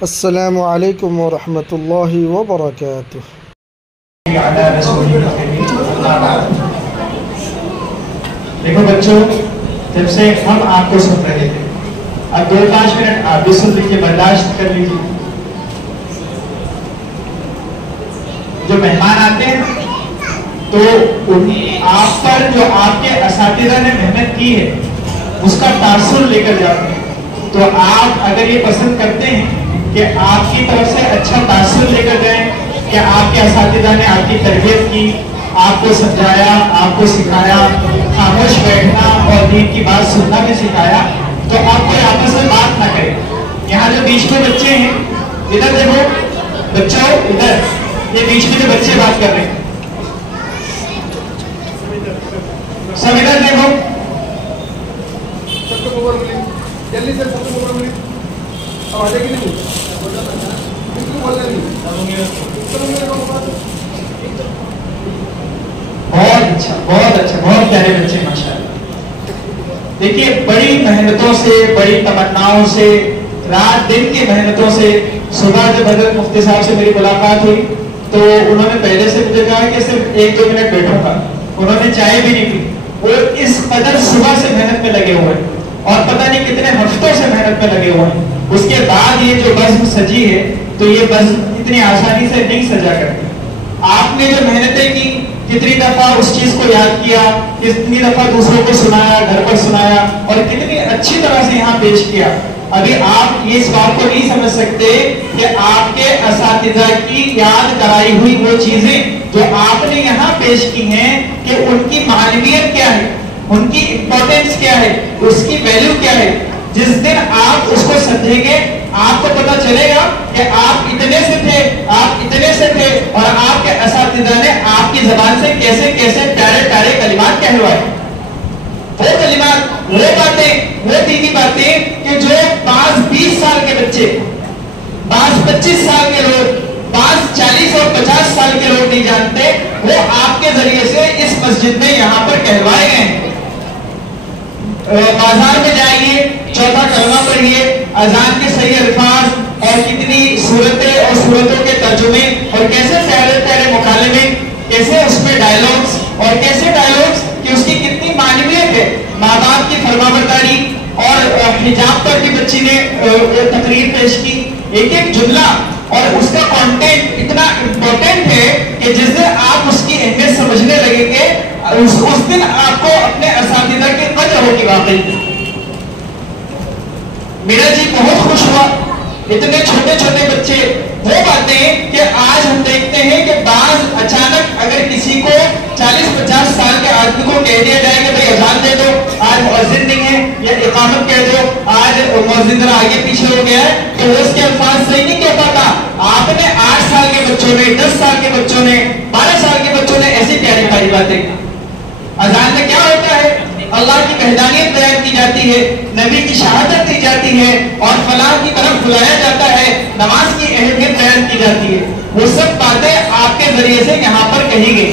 السلام علیکم ورحمۃ اللہ وبرکاتہ۔ دیکھو بچوں، جب سے ہم آپ کو سن رہے تھے، اب 2-5 منٹ آپ بھی سن لیجیے، برداشت کر لیجیے۔ جو مہمان آتے ہیں تو آپ پر جو آپ کے اساتذہ نے محنت کی ہے اس کا تاثر لے کر جاتے ہیں، تو آپ اگر یہ پسند کرتے ہیں کہ آپ کی طرف سے اچھا تاثر لے کر جائیں کہ آپ کے اساتذہ نے آپ کی تربیت کی، آپ کو سمجھایا، آپ کو سکھایا، خاموش بیٹھنا اور دین کی بات سننا بھی سکھایا، تو آپ کوئی آپس میں بات نہ کریں۔ یہاں جو بیچ میں بچے ہیں، ادھر دیکھو بچوں، ادھر یہ بیچ میں جو بچے بات کر رہے ہیں، سب ادھر دیکھو، جلدی سے آوازیں کی نہیں بہت اچھا، بہت اچھا، بہت پیارے بچے ماشاءاللہ۔ دیکھیے بڑی محنتوں سے، بڑی تمناؤں سے، رات دن کی محنتوں سے، صبح جب حضرت مفتی صاحب سے میری ملاقات ہوئی تو انہوں نے پہلے سے مجھے کہا کہ صرف 1-2 منٹ بیٹھوں گا، انہوں نے چائے بھی نہیں پی، وہ اس قدر صبح سے محنت میں لگے ہوئے ہیں اور پتہ نہیں کتنے ہفتوں سے محنت میں لگے ہوئے ہیں۔ اس کے بعد یہ جو بزم سجی ہے تو یہ بزم اتنی آسانی سے نہیں سجا کرتی۔ آپ نے جو محنتیں کی، کتنی دفعہ اس چیز کو یاد کیا، کتنی دفعہ دوسروں کو سنایا، گھر پر سنایا اور کتنی اچھی طرح سے یہاں پیش کیا۔ ابھی آپ یہ اس بات کو نہیں سمجھ سکتے کہ آپ کے اساتذہ کی یاد کرائی ہوئی وہ چیزیں جو آپ نے یہاں پیش کی ہیں کہ ان کی معنویت کیا ہے، ان کی امپورٹنس کیا ہے، اس کی ویلیو کیا ہے۔ جس دن آپ اس کو سمجھیں گے آپ کو پتہ چلے گا کہ آپ اتنے سے تھے، آپ اتنے سے تھے اور آپ کے اساتذہ نے آپ کی زبان سے کیسے کیسے پیارے پیارے کلمات کہلوائے۔ وہ کلمات، وہ باتیں، وہ دینی باتیں کہ جو بعض 20 سال کے بچے، بعض 25 سال کے لوگ، بعض 40 اور 50 سال کے لوگ نہیں جانتے، وہ آپ کے ذریعے سے اس مسجد میں یہاں پر کہلوائے گئے ہیں۔ بازار میں جائیے، چوتھا کلمہ پڑھیے، اذان کے صحیح الفاظ اور کتنی صورتیں اور صورتوں کے ترجمے اور کیسے پیارے پیارے مکالمے، کیسے اس میں ڈائلاگز اور کیسے ڈائلاگز کہ اس کی کتنی معنویت ہے۔ ماں باپ کی فرمانبرداری اور حجاب پر بھی بچی نے تقریر پیش کی، ایک ایک جملہ اور اس کا کانٹینٹ اتنا امپورٹنٹ ہے کہ جس دن آپ اس کی اہمیت سمجھنے لگیں گے اس دن آپ کو اپنے اساتذہ کی قدر ہوگی۔ واقعی میرا جی بہت خوش ہوا، اتنے چھوٹے چھوٹے بچے، وہ باتیں کہ آج ہم دیکھتے ہیں کہ بعض اچانک اگر کسی کو 40-50 سال کے آدمی کو کہہ دیا جائے کہ بھائی اذان دے دو، آج مؤذن نہیں ہے، یا اقامت کہہ دو، آج مؤذن ذرا آگے پیچھے ہو گیا ہے، تو وہ اس کے الفاظ صحیح نہیں کہہ پاتا۔ آپ نے 8 سال کے بچوں نے، 10 سال کے بچوں نے، 12 سال کے بچوں نے ایسی پیاری پیاری باتیں کی۔ اذان میں کیا ہوتا ہے؟ اللہ کی وحدانیت بیان کی جاتی ہے، نبی کی شہادت دی جاتی ہے اور فلاح کی طرف بلایا جاتا ہے، نماز کی اہمیت بیان کی جاتی ہے۔ وہ سب باتیں آپ کے ذریعے سے یہاں پر کہی گئی،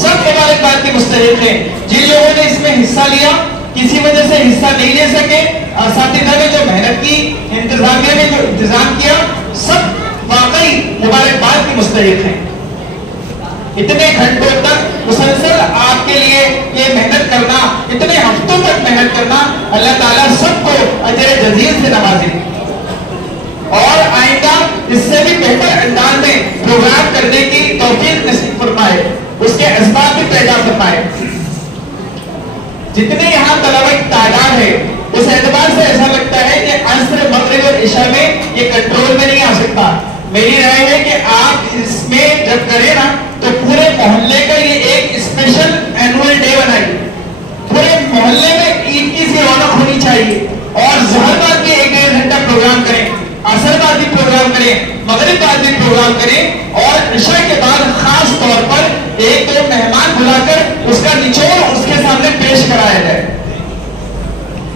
سب مبارکباد کی مستحق ہیں۔ جن لوگوں نے اس میں حصہ لیا، کسی وجہ سے حصہ نہیں لے سکے، اساتذہ نے جو محنت کی، انتظامیہ نے جو انتظام کیا، سب واقعی مبارکباد کی مستحق ہیں۔ اتنے گھنٹوں تک مسلسل آپ کے لیے یہ محنت کرنا، اتنے ہفتوں تک محنت کرنا، اللہ تعالیٰ سب کو اجر جزیل سے نوازے اور آئندہ اس سے بھی بہتر انداز میں پروگرام کرنے کی توفیق نصیب فرمائے، اس کے اسباب بھی پیدا فرمائے۔ جتنے یہاں طلبہ کی تعداد ہے اس اعتبار سے ایسا لگتا ہے کہ عصر، مغرب اور عشاء میں یہ کنٹرول میں نہیں آ سکتا۔ میری رائے ہے کہ آپ اس میں جب کریں نا تو پورے محلے کا یہ ایک اسپیشل اینول ڈے بنائیے، پورے محلے میں عید کی سی رونق ہونی چاہیے اور ظہر بعد بھی 1-1.5 گھنٹہ پروگرام کریں، عصر بعد بھی پروگرام کریں، مغرب بعد بھی پروگرام کریں اور عشاء کے بعد خاص طور پر 1-2 مہمان بلا کر اس کا نچوڑ اس کے سامنے پیش کرایا جائے۔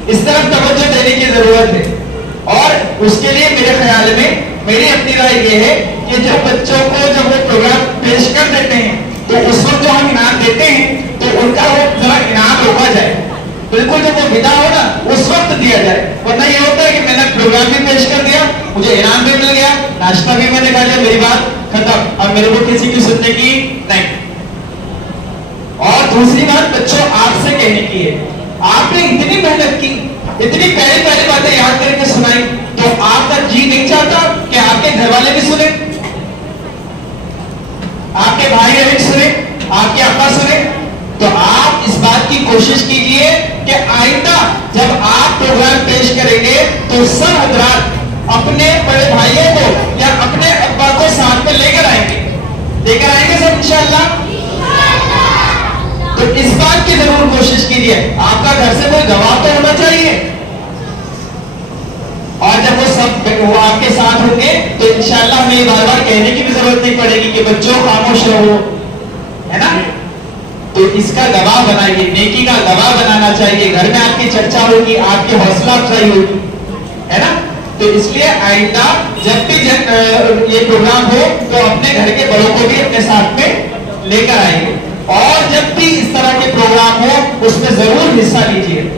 اس طرف توجہ دینے کی ضرورت ہے اور اس کے لیے میرے خیال میں میری اپنی رائے یہ ہے کہ جب بچوں کو جب وہ پروگرام پیش کر دیتے ہیں تو اس وقت جو ہم انعام دیتے ہیں تو ان کا وہ ذرا انعام روکا جائے، بالکل جب وہ ودا ہو نا اس وقت دیا جائے. ورنہ یہ ہوتا ہے کہ میں نے پروگرام بھی پیش کر دیا, مجھے انعام بھی مل گیا, ناشتہ بھی میں نے کھا لیا, میری بات ختم, اور میرے کو کسی کی سننے کی نہیں. اور دوسری بات بچوں آپ سے کہنے کی ہے, آپ نے اتنی محنت کی, اتنی پیاری پیاری باتیں یاد کر کے سنائی, تو آپ کا جی نہیں چاہتا کہ آپ کے گھر والے بھی سنیں, آپ کے بھائی بہن سنیں, آپ کے ابا سنیں. تو آپ اس بات کی کوشش کیجئے کہ آئندہ جب آپ پروگرام پیش کریں گے تو سب حضرات اپنے بڑے بھائیوں کو یا اپنے ابا کو ساتھ میں لے کر آئیں گے سب انشاءاللہ. تو اس بات کی ضرور کوشش کیجئے, آپ کا گھر سے کوئی گواہ تو ہونا چاہیے, اور جب وہ آپ کے ساتھ ہوں گے تو انشاءاللہ ہمیں یہ بار بار کہنے کی بھی ضرورت نہیں پڑے گی کہ بچوں خاموش رہو, ہے نا. تو اس کا گواہ بنائیے, نیکی کا گواہ بنانا چاہیے, گھر میں آپ کی چرچا ہوگی, آپ کی حوصلہ افزائی ہوگی, ہے نا. تو اس لیے آئندہ جب بھی یہ پروگرام ہو تو اپنے گھر کے بڑوں کو بھی اپنے ساتھ میں لے کر آئیے, اور جب بھی اس طرح کے پروگرام ہو اس میں ضرور حصہ لیجیے.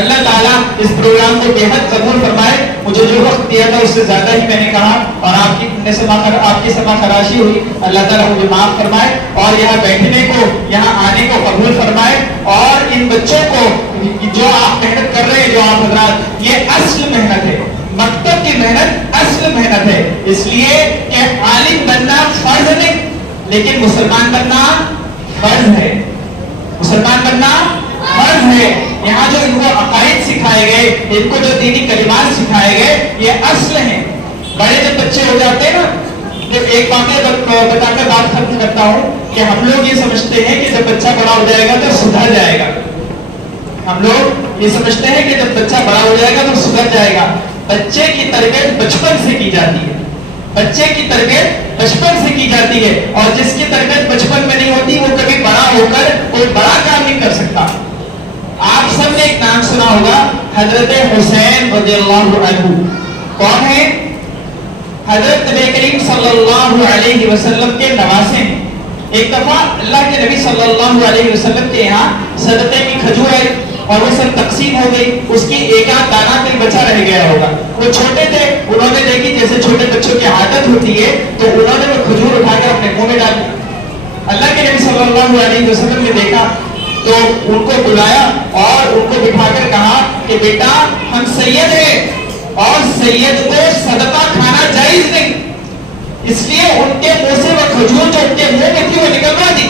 اللہ تعالیٰ اس پروگرام کو بے حد قبول فرمائے. مجھے جو وقت دیا تھا اس سے زیادہ ہی میں نے کہا, اور آپ کی سما خراشی ہوئی, اللہ تعالیٰ مجھے معاف فرمائے, اور یہاں بیٹھنے کو, یہاں آنے کو قبول فرمائے, اور ان بچوں کو جو آپ محنت کر رہے ہیں, جو آپ حضرات, یہ اصل محنت ہے, مکتب کی محنت اصل محنت ہے. اس لیے کہ عالم بننا فرض نہیں, لیکن مسلمان بننا فرض ہے, مسلمان بننا فرض ہے. یہاں جو ان کو عقائد سکھائے گئے, ان کو جو دینی کلمات سکھائے گئے, یہ اصل ہیں. بڑے جب بچے ہو جاتے ہیں نا, تو ایک واقعہ بتا کر بات ختم کرتا ہوں کہ ہم لوگ یہ سمجھتے ہیں کہ جب بچہ بڑا ہو جائے گا تو سدھر جائے گا. ہم لوگ یہ سمجھتے ہیں کہ جب بچہ بڑا ہو جائے گا تو سدھر جائے گا. بچے کی تربیت بچپن سے کی جاتی ہے, بچے کی تربیت بچپن سے کی جاتی ہے, اور جس کی تربیت بچپن میں نہیں ہوتی وہ کبھی بڑا ہو کر کوئی بڑا کام نہیں کر سکتا. آپ سب نے ایک نام سنا ہوگا, حضرت حسین رضی اللہ عنہ. کون ہے؟ حضرت نبی کریم صلی اللہ علیہ وسلم کے نواسے ہیں. ایک دفعہ اللہ کے نبی صلی اللہ علیہ وسلم کے یہاں صدقے کی کھجور آئی, اور وہ سب تقسیم ہو گئی. اس کی ایک آدھ دانہ کوئی بچا رہ گیا ہوگا. وہ چھوٹے تھے, انہوں نے دیکھی جیسے چھوٹے بچوں کی عادت ہوتی ہے, تو انہوں نے وہ کھجور اٹھا کر اپنے منہ میں ڈالی. اللہ کے نبی صلی اللہ علیہ وسلم نے دیکھا تو ان کو بلایا اور ان کو بٹھا کر کہا کہ بیٹا ہم سید ہیں, اور سید کو صدقہ کھانا جائز نہیں, اس لیے ان کے منہ سے وہ کھجور جو ان کے منہ میں تھی وہ نکلوا دی.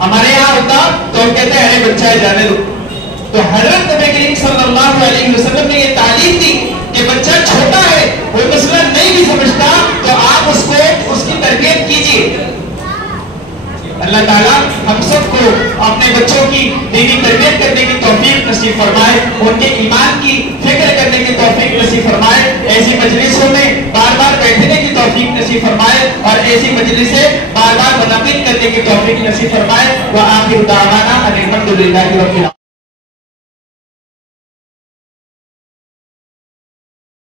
ہمارے یہاں ہوتا تو ہم کہتے ہیں ارے بچہ ہے جانے دو. تو حضرت نبی کریم صلی اللہ علیہ وسلم نے یہ تعلیم دی کہ بچہ چھوٹا ہے, وہ مسئلہ نہیں بھی سمجھتا, تو آپ اس کو اس کی تربیت کیجیے. اللہ تعالیٰ ہم سب کو اپنے بچوں کی دینی تربیت کرنے کی توفیق نصیب فرمائے, ان کے ایمان کی فکر کرنے کی توفیق نصیب فرمائے, ایسی مجلسوں میں بار بار بیٹھنے کی توفیق نصیب فرمائے, اور ایسی مجلسیں بار بار منعقد کرنے کی توفیق نصیب فرمائے. وآخر دعوانا ان الحمد للہ رب العالمین.